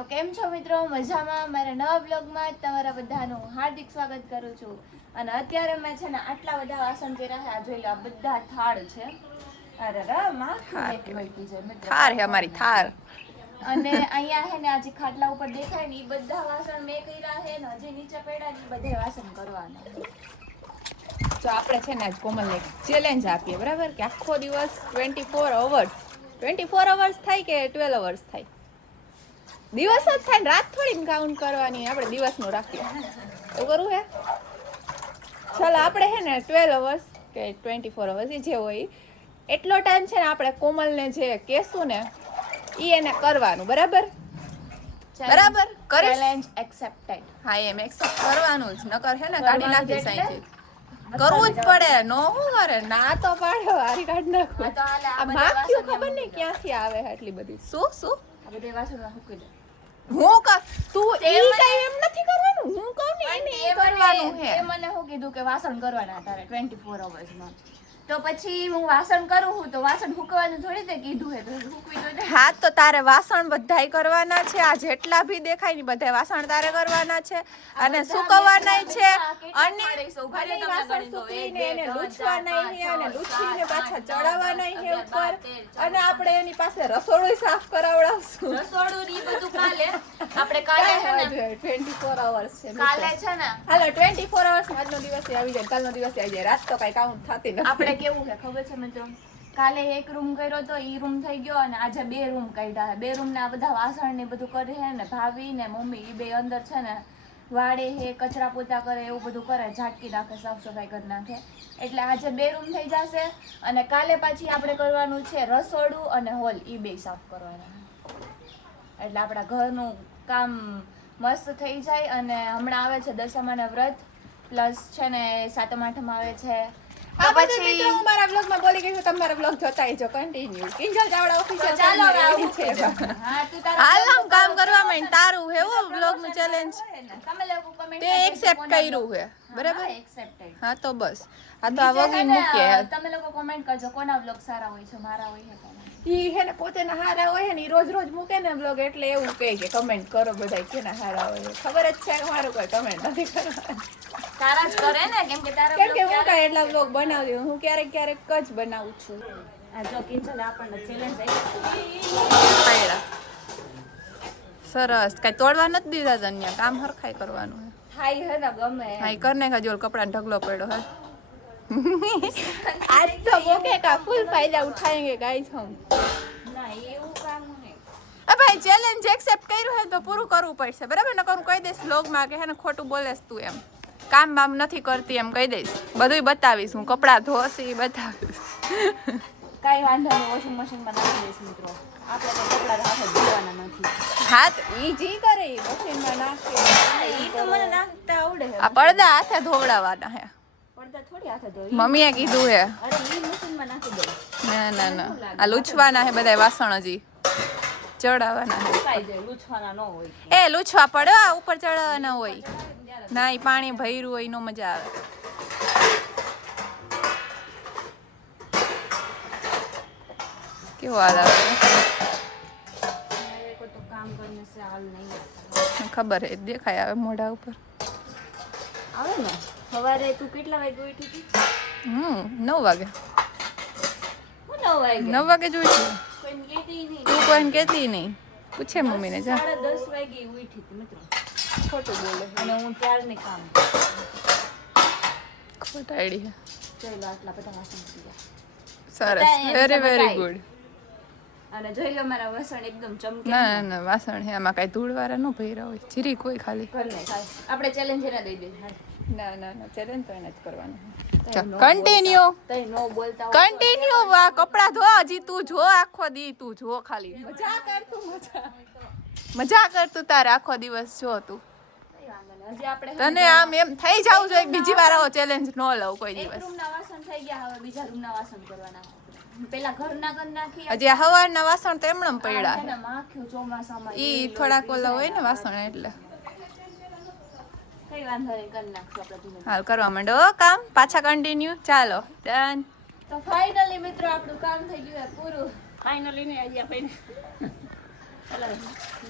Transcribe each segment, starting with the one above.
તો કેમ છો મિત્રો? મજામાં? મારા નવા બ્લોગમાં તમારા બધાનું હાર્દિક સ્વાગત કરું છું. અને અત્યારે મેં છે ને આટલા બધા વાસણ કર્યા છે. આ જોઈ લો, આ બધા થાળ છે. અરે રે થાર હે અમારી થાર. અને અહીંયા હે ને આજે ખાટલા ઉપર દેખાય ને એ બધા વાસણ મેં કર્યા છે ને હજી નીચે પડ્યા ને બધા વાસણ કરવાના. તો આપણે છે ને આજ કોમલને એક ચેલેન્જ આપીએ, બરાબર? કે આખો દિવસ 24 અવર્સ થાય કે 12 અવર્સ થાય? દિવસ જ થાય ને, રાત થોડી કાઉન્ટ કરવાની, આપણે દિવસનું રાખીએ. એવું કરવું હે? ચાલો આપણે હે ને 12 અવર્સ કે 24 અવર્સ જે હોય એટલો ટાઈમ છે ને આપણે કોમલને જે કહેશું ને એ એને કરવાનું, બરાબર? બરાબર ચેલેન્જ એક્સેપ્ટેડ. હા, એમ એક્સેપ્ટ કરવાનું જ, નકર હે ને કાઢી નાખી સાઈથી. કરવું જ પડે. નો હું કરે ના તો પાડો હારી કાઢી નાખો. આ માખ્યું ખબર નહીં ક્યાંથી આવે આટલી બધી. શું આ બધા વાસણ મૂકી દે. હું તું ઈ કઈ એમ નથી કરવાનું. હું કહું ને એને એ કરવાનું હે. એ મને શું કીધું કે વાસણ કરવાના તારે 24 અવર્સમાં. તો પછી હું વાસણ કરું હું તો વાસણ હુકવાનું થોડી તે કીધું હે તો હુકવી દો. હા, તો તારે વાસણ બધાય કરવાના છે. આ જેટલા ભી દેખાય ને બધા વાસણ તારે કરવાના છે અને સુકવવાના છે. અને વાસણ સુકવીને એને લૂછવાના છે અને લૂછીને પાછા ચડાવવાના છે ઉપર. અને આપણે એની પાસે રસોડું સાફ કરાવડાવશું. રસોડું ની બધું કાલે આપણે કાલે હે ને 24 અવર્સ છે. કાલે છે ને હાલો 24 અવર્સ આજનો દિવસ આવી જાય, કાલનો દિવસ આવી જાય. રાત તો કઈ કાઉન્ટ થતી નથી. આપણે કેવું છે ખબર છે મિત્રો? કાલે એક રૂમ કર્યો તો ઈ રૂમ થઈ ગયો અને આજે 2 રૂમ કાઢ્યા. 2 રૂમ ના બધા વાસણ ને બધું કરે છે ને ભાભી ને મમ્મી ઈ બે અંદર છે ને વાડે હે, કચરા પોતા કરે, એવું બધું કરે, ઝાટકી નાખે, સાફ સફાઈ કરી નાખે. એટલે આજે 2 રૂમ થઈ જશે અને કાલે પાછી આપણે કરવાનું છે રસોડું અને હોલ, ઈ બે સાફ કરવાના. એટલે આપણા ઘરનું કામ મસ્ત થઈ જાય. અને હમણાં આવે છે દશામાના વ્રત પ્લસ છે ને 7મ 8મ આવે છે. આ બધા મિત્રો હું મારા વ્લોગમાં બોલી ગઈ છું, તમારા વ્લોગ જોતા રહેજો કન્ટિન્યુ. કિંજલ ચાવડા ઓફિશિયલ ચાલો છે. હા તું તારા હાલ આમ કામ કરવા માંડ તારું હેવો વ્લોગ નું ચેલેન્જ તમે લોકો કમેન્ટ તે એક્સેપ્ટ કર્યું છે, બરાબર? એક્સેપ્ટેડ. હા તો બસ આ તો આ વગી મૂકીએ. તમે લોકો કમેન્ટ કરજો કોના વ્લોગ સારા હોય છે, મારા હોય છે કોના. ઈ હે ને પોતેના હારા હોય ને ઈ રોજ રોજ મૂકે ને વ્લોગ એટલે એવું કહે કે કમેન્ટ કરો બધા કેના હારા હોય. ખબર જ છે કે મારું કોઈ કમેન્ટ નથી કરવાનું. તારા જ કરે ને કેમ કે તારા કેમ કે હું કાંઈ એટલા વ્લોગ બનાવતી હું ક્યારેક ક્યારેક જ બનાવું છું. આ જો કિંજલ આપણને ચેલેન્જ સરસ. કાંઈ તોડવા નથી દીધા તને, કામ હરખાઈ કરવાનું હે. થાય હે ને ગમે. હા, કર ને કાજો કપડાં ઢગલો પડ્યો હે. आज तो मौके का फुल फायदा उठाएंगे गाइस हम. ના એવું કામ નહીં. એ ભાઈ ચેલેન્જ એક્સેપ્ટ કર્યું હે તો પૂરું કરવું પડશે, બરાબર? ન કરું કહી દઈશ વ્લોગ માં કે હે ને ખોટું બોલેસ તું એમ. કામ બામ નથી કરતી એમ કહી દઈશ. બધુંય બતાવીશ હું, કપડાં ધોસી બતાવીશ. કાઈ વાંધો નહીં, વોશિંગ મશીન માં નાખી દઈશ મિત્રો. આપણે તો કપડાં હાથે ધોવાના નથી. હાથ ઈ જી કરે મશીન માં નાખે. ઈ તો મને નાખતા આવડે છે. આ પડદા હાથે ધોવડાવવાના હે. પડદા થોડી હાથે ધોઈ. મમ્મીએ કીધું હે. અરે ઈ મશીન માં નાખી દો. ના આ લૂછવાના હે બધાય વાસણ હજી ચડાવવાના હે. કાઈ જાય લૂછવાના ન હોય. એ લૂછવા પડે, આ ઉપર ચડાવવાના હોય. ના ઈ પાણી ભર્યું હોય નો મજા આવે. કેવો હાલ આવે? मेरे को तो काम करने से हाल नहीं आता. ખબર હે, દેખાય આવે મોઢા ઉપર. આવે ને સવારે તું કેટલા વાગે ઉઠી હતી? 9 વાગે. હું 9 વાગે. 9 વાગે જ ઉઠી. કોઈને કહેતી નહીં. તું કોઈને કહેતી નહીં. પૂછે મમ્મીને જા. 10:30 વાગે ઉઠી હતી મિત્રો. ખોટું બોલે. અને હું ત્યારની કામ. ખોટ આઈડી હે. ચાલો આટલા બધા વાસણ થઈ ગયા. સરસ, વેરી વેરી ગુડ. અને જોઈ લો મારા વાસણ એકદમ ચમકે. ના વાસણ હે, આમાં કાંઈ ધૂળવાળા ન ભર્યા હોય, જીરી કોઈ ખાલી. કર લે આપણે ચેલેન્જ એને દઈ દે. ના ચેલેન્જ તો એને જ કરવાનું. નો કન્ટિન્યુ તઈ નો બોલતા હોય. કન્ટિન્યુ વા કપડા ધો, હજી તું જો આખો દી તું જો ખાલી મજા કર તું તારે આખો દિવસ જો તું. કઈ વાંધો નહીં. હજી આપણે તને આમ એમ થઈ જાવ જો એક બીજી વાર આવો ચેલેન્જ ન લઉં કોઈ એક દિવસ. રૂમના વાસણ થઈ ગયા, હવે બીજા રૂમના વાસણ કરવાના. પેલા ઘરના કર નાખી. હજી આ હવારના વાસણ તો એમણે પડ્યા છે ને માખ્યું ચોમાસામાં. ઈ થોડાક ઓલા હોય ને વાસણ એટલે. કઈ વાંધો નહીં, કરી નાખશું આપણે ધીમે. હાલ કરવા માંડો કામ, પાછા કન્ટિન્યુ. ચાલો ડન. તો ફાઇનલી મિત્રો આપણું કામ થઈ ગયું છે પૂરું. ફાઇનલી ને આજે આપણે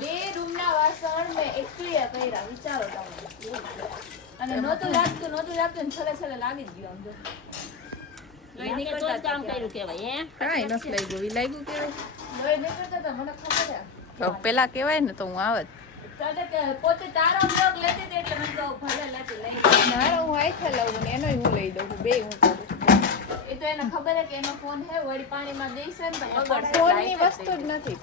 2 રૂમના વાસણ મેં એકલીએ કર્યા, વિચારો તમે. અને નહોતું લાગતું ને છેલ્લે લાગી જ ગયું આમ જો. લોહી નીકળતા હતા ત્યારે. કાંઈ નથી લાગ્યું. ઈ લાગ્યું કેવું? લોહી નીકળતા હતા, મને ખબર છે. તો પેલા કહેવાય ને તો હું આવત. તારે કે પોતે તારો બ્લોગ લેતી હતી એટલે મને કહું ભલે લેતી લઈ લે. મારો હું આઈથે લઉં ને એનોય હું લઈ દઉં. બે હું કરું. એ તો એને ખબર હે કે એનો ફોન હે, વળી પાણીમાં દેશે ને તો બગડશે. ફોનની વસ્તુ જ નથી.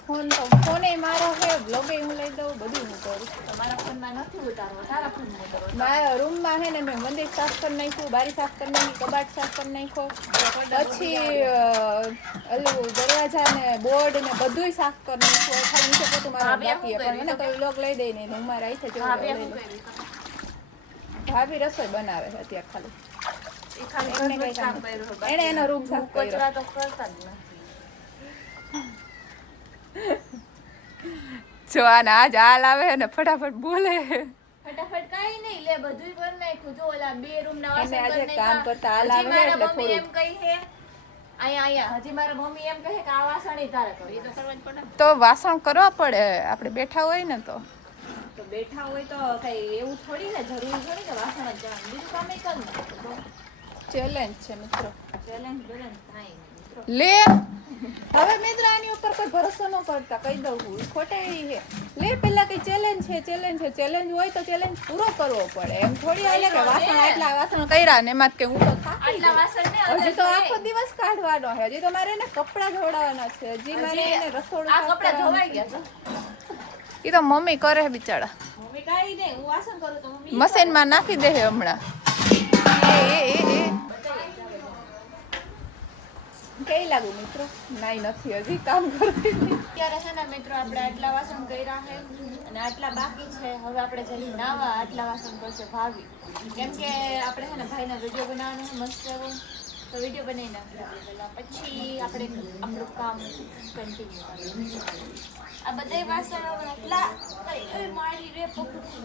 ફોને મારો છે, બ્લોગે હું લઈ દઉં, બધું હું કરું. તમારા ફોનમાં નથી ઉતારવો, તારા ફોનમાં ઉતારવો. મારા રૂમમાં હે ને મેં મંદિર સાફ કરી નાખ્યું, બારી સાફ કરી નાખી, કબાટ સાફ કરી નાખ્યો, પછી ઓલું દરવાજા ને બોર્ડ ને બધુંય સાફ કરી નાખ્યું. ખાલી નીચે પોતું મારા બાકી હે, પણ મને કોઈ બ્લોગ લઈ દે નહીં. હું મારા આઈથે હા, જોઈ બે લઉં. હું કરી. ભાભી રસોઈ બનાવે છે અત્યારે ખાલી. એ ખાલી ઘરનું જ કામ કર્યું છે. એણે એનો રૂમ સાફ કર્યો. કચરા તો કરતા જ નથી. જો આને આજ હાલ આવે ને ફટાફટ બોલે. ફટાફટ કાઈ નહીં લે, બધુંય કરી નાખ્યું. જો ઓલા બે રૂમ ના એને વાસણ આજે કરી કામ નાખ્યા. કરતા હાલ હજી આવે મારા એટલે મમ્મી થોડું. એમ કહી હે અહીંયા હજી મારા મમ્મી એમ કહે કે આ વાસણ ય તારે કરવું. એ તો કરવા જ પડે. તો વાસણ કરવા પડે. આપણે બેઠા હોય ને તો તો બેઠા હોય તો કઈ એવું થોડી ને જરૂરી થોડી કે વાસણ જ જવાનું, બીજું કામ ય કરવું. ચેલેન્જ છે મિત્રો. ચેલેન્જ બેલેન્જ કાંઈ નહીં મિત્રો. લે હવે મિત્ર આની ઉપર કોઈ ભરોસો ન કરતા, કહી દઉં હું ખોટાઈ છે. લે પેલા કઈ ચેલેન્જ છે. ચેલેન્જ હોય તો ચેલેન્જ પૂરો કરવો પડે. એમ થોડી હાલે કે વાસણ આટલા વાસણ કર્યા ને એમાં જ કે હું તો થાકી આટલા ગઈ. વાસણ ને હજી તો આખો દિવસ કાઢવાનો છે. હજી તો મારે એને કપડાં ધોવડાવવાના છે. હજી મારે એને રસોડું આ સાફ કપડા કરવાનું ધોવાઈ છે. ગયા છે. ઈ તો મમ્મી કરે બિચારા. મમ્મી કાંઈ નહીં, હું વાસણ કરું તો મમ્મી મશીનમાં નાખી દે છે હમણાં. એ કેવી લાગુ મિત્રો? નાઈ નથી હજી કામ કરતી. અત્યારે છે ને મિત્રો આપણે આટલા વાસણ કર્યા છે અને આટલા બાકી છે. હવે આપણે જઈ નાવા, આટલા વાસણ કરશે ભાભી. કેમ કે આપણે છે ને ભાઈના વિડીયો બનાવવાનો છે મસ્ત એવો, તો વિડીયો બનાવી નાખીએ પહેલાં, પછી આપણે આપણું કામ કન્ટિન્યુ કરીએ. આ બધા વાસણ હવે આટલા મારી રે પકડી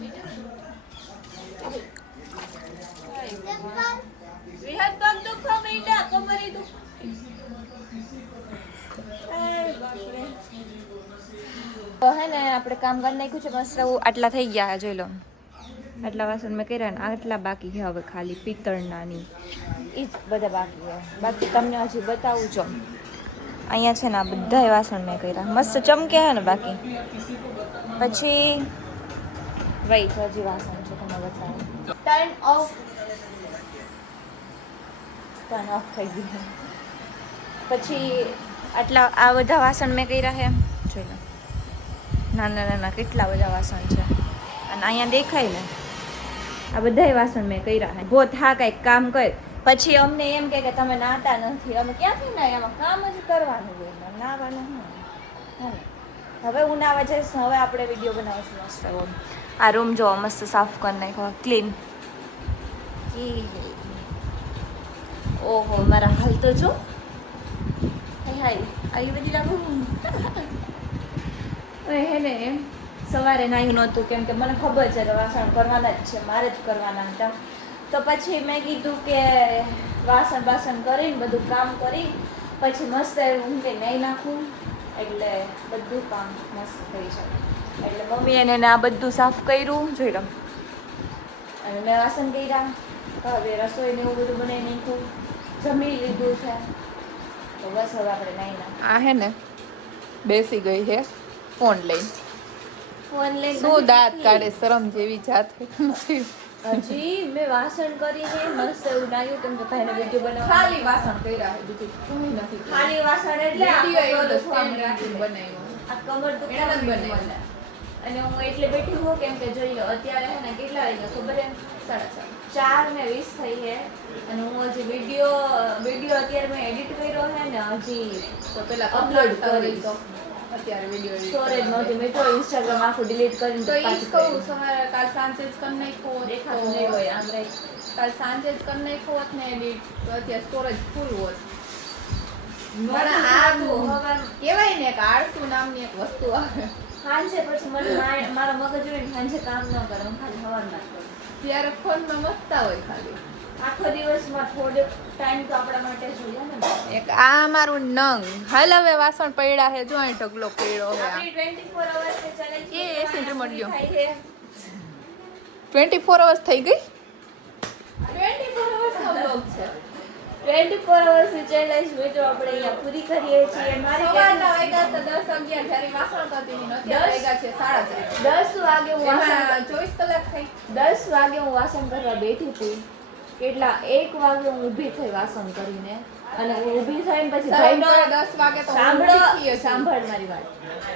વિહત પગ દુખો બેટા, કમરી દુખ. તો હે ને આપણે કામ કરી નાખ્યું છે મસ્ત એવું. આટલા થઈ ગયા છે, જોઈ લો. આટલા વાસણ મેં કર્યા ને આટલા બાકી છે હવે ખાલી પિત્તળના ની. એ જ બધા બાકી છે. બાકી તમને હજી બતાવું છો. અહીંયા છે ને આ બધા વાસણ મેં કર્યા, મસ્ત ચમકે છે ને બાકી. પછી વેઇટ, હજી વાસણ છે તમને બતાવું. ટર્ન ઓફ થઈ ગયું. પછી આટલા આ બધા વાસણ મેં કર્યા છે, જોઈ લો. નાના કેટલા બધા વાસણ છે. અને અહીંયા દેખાય ને આ બધાય વાસણ મેં કર્યા છે. બહુ થા કંઈક કામ કર, પછી અમને એમ કે તમે નાતા નથી. અમે ક્યાંથી ના, એમાં કામ જ કરવાનું હોય, નાવાનું હે ને. હવે હું નાવા જઈશ. હવે આપણે વિડીયો બનાવીશું મસ્ત એવો. આ રૂમ જો મસ્ત સાફ કરી નાખ્યો, ક્લીન. ઓહો મારા હાલ તો જો. હાય આવી બધી લાગુ. હે ને એમ સવારે નાહ્યું નહોતું, કેમ કે મને ખબર છે કે વાસણ કરવાના જ છે, મારે જ કરવાના હતા. તો પછી મેં કીધું કે વાસણ કરીને બધું કામ કરી પછી મસ્ત હું કે નહીં નાખું એટલે બધું કામ મસ્ત થઈ જાય. એટલે મમ્મી એને આ બધું સાફ કર્યું, જોઈ લો. અને મેં વાસણ કર્યા, હવે રસોઈને એવું બધું બનાવી નાખ્યું, જમી લીધું છે. તો બસ હવે આપણે નાહી નાખીએ. આ હે ને બેસી ગઈ છે ફોન લઈને. ફોન લઈને શું દાંત કાઢે, શરમ જેવી જાત નથી. હજી મેં વાસણ કરીને મસ્ત એવું નાખ્યું, કેમ કે ભાઈને વિડીયો બનાવવા. ખાલી વાસણ કર્યા છે, બીજું કોઈ નથી. ખાલી વાસણ એટલે આ વિડીયો એવો કમર સ્ટેન્ડ દુખવા રાખીને માંડી. બનાવ્યો. આ કમર એને જ દુખવા બનાવ્યો. માંડી. અને હું એટલે બેઠી હું કેમ કે જોઈ લો અત્યારે હે ને કેટલા વાગ્યા ખબર એમ 4:20 થઈ છે. અને હું હજી વિડીયો અત્યારે મેં એડિટ કર્યો છે ને હજી તો પેલા અપલોડ કરી કરી તો અત્યારે વિડીયો સ્ટોરેજ નહોતી. મેં તો ઇન્સ્ટાગ્રામ આખું ડિલીટ કરીને તો ઈ જ પાછું કહું, કર્યું. સવારે કાલ સાંજે જ કરી નાખ્યો હોત દેખાતું નહીં હોય આમ રહી. કાલ સાંજે જ કરી નાખ્યો હોત ને એડિટ તો અત્યારે સ્ટોરેજ ફૂલ હોત. પણ આ કહેવાય ને કે આળસુ નામની એક વસ્તુ આવે, સાંજે પછી મને મારા મગજ હોય ને સાંજે કામ ન કરે, હું ખાલી હવારમાં જ કરું. ત્યારે ફોનમાં મસ્તા હોય ખાલી. આખો દિવસમાં થોડોક ટાઈમ તો આપણા માટે જોઈએ ને. એક આ મારું નંગ હાલ હવે વાસણ પડ્યા છે જો અહીં ઢગલો પડ્યો છે આપણી 24 hours ની challenge એ એસી remote લ્યો. થાય છે. 24 અવર્સ થઈ ગઈ 24 hours નો vlog છે. 24 hours ની challenge મિત્રો આપણે અહીંયા પૂરી કરીએ છીએ. મારી સવારના વાગ્યા તો 10 11 જ્યારે વાસણ કરતી હતી ને અત્યારે વાગ્યા છે 4:30 10 વાગે હું વાસણ એમાં 24 કલાક થઈ 10 વાગે હું વાસણ કરવા બેઠી હતી. કેટલા 1 વાગે હું ઊભી થઈ વાસણ કરીને અને હું ઊભી થઈને પછી સાડા ભાઈ 10 વાગે તો સાંભળો ઊભી થઈ હતી. સાંભળ મારી વાત.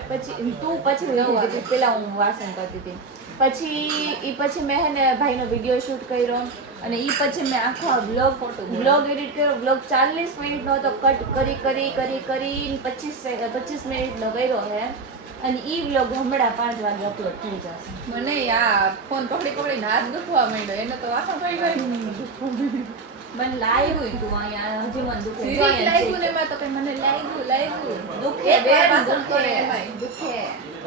પછી તું પછી ઊભી હતી પેલા હું વાસણ કરતી હતી. પછી મેં હે ને ભાઈનો વિડીયો શૂટ કર્યો અને પછી મેં આખો બ્લોગ એડિટ કર્યો. બ્લોગ 40 મિનિટનો હતો. કટ કરી 25 મિનિટનો કર્યો હે અને ઈ બ્લોગ હમણાં 5 વાગે અપલોડ થઈ જશે. મને આ ફોન પકડીને હાથ દુખવા માંડ્યો એને તો વાસણ થઈ ગયું મને લાગ્યું તું અહીંયા હજી મને દુખે છે. સીરીયસ લાગ્યું ને એમાં તો કઈ મને લાગ્યું દુખે બે બેન, વાસણ દુખે. કરે એમાંય. દુખે.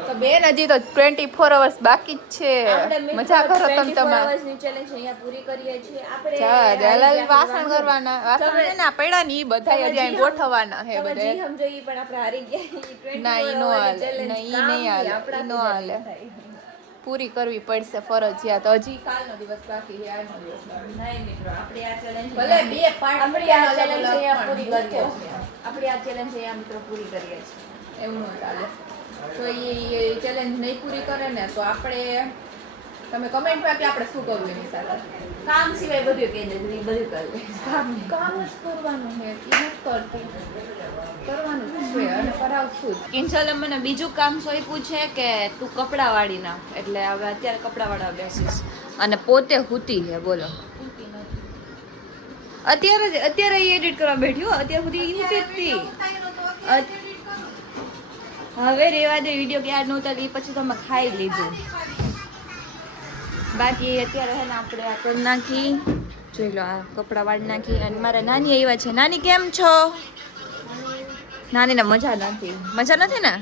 તો બેન હજી તો 24 અવર્સ બાકી જ આપણે છે મિત્રો મજા કરો તમે 24 તમારે hours ની challenge અહીંયા પૂરી કરીએ છીએ. આપણે ચાલ હલાલ હારી વાસણ ગયા. કરવાના વાસણ છે ને આ પડ્યા ને ઈ બધા તમે હજી અહીં જી ગોઠવવાના હે તમે બધે જી સમજો ઈ પણ આપણે હારી ગયા. ના, ઈ નો 24 hour હાલે. challenge ના, ઈ કામ નહીં હાલે. આપણાથી ઈ નો જ હાલે. થાય. પૂરી કરવી પડશે ફરજિયાત હજી કાલનો દિવસ બાકી છે આજનો દિવસ બાકી નહીં મિત્રો આપણે આ challenge ભલે બે પાર્ટ આપણે આ challenge અહીંયા પૂરી કરીએ છીએ. આપણે આ challenge અહીંયા મિત્રો પૂરી કરીએ છીએ. એવું ન ચાલે તો એ ચેલેન્જ નહીં પૂરી કરે ને તો આપણે તમે કમેન્ટમાં કે આપણે શું કરવું એની સાથે કામ સિવાય બધું કહી દે બધું કરી દે. કામ નહીં. કામ જ કરવાનું છે એ નથી કરતી કરવાનું જ છે અને કરાવશું જ કિંજલે મને બીજું કામ સોંપ્યું છે કે તું કપડાં વાળી નાખ એટલે હવે અત્યારે કપડાં વાળવા બેસીશ અને પોતે હુતી છે બોલો અત્યારે એડિટ કરવા બેઠી હો અત્યાર સુધી ઈ હુતી જ હતી. હવે રેવા દે વિડીયો ક્યાં નો ઉતારી પછી તો અમે ખાઈ લીધું બાકી અત્યારે હે ને આપણે આ કરી નાખી જોઈ લો આ કપડાં વાળી નાખી અને મારા નાની આવ્યા છે. નાની કેમ છો? નાની ને મજા નથી ને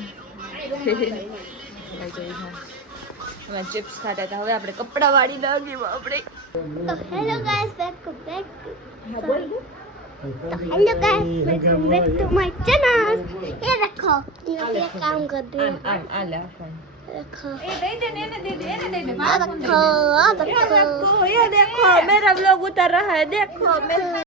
અમે ચિપ્સ ખાતા હતા હવે આપણે કપડાં વાળી નાખી આપણે Hello guys, welcome back. હા બોલ Hello guys, welcome back to my channel. ये रखो, ये काम कर रही है. આ લે ફોન रखो. એ દઈ દે ને એને દઈ દે रखो, रखो. ये देखो मेरा व्लॉग उतर रहा है देखो मेरा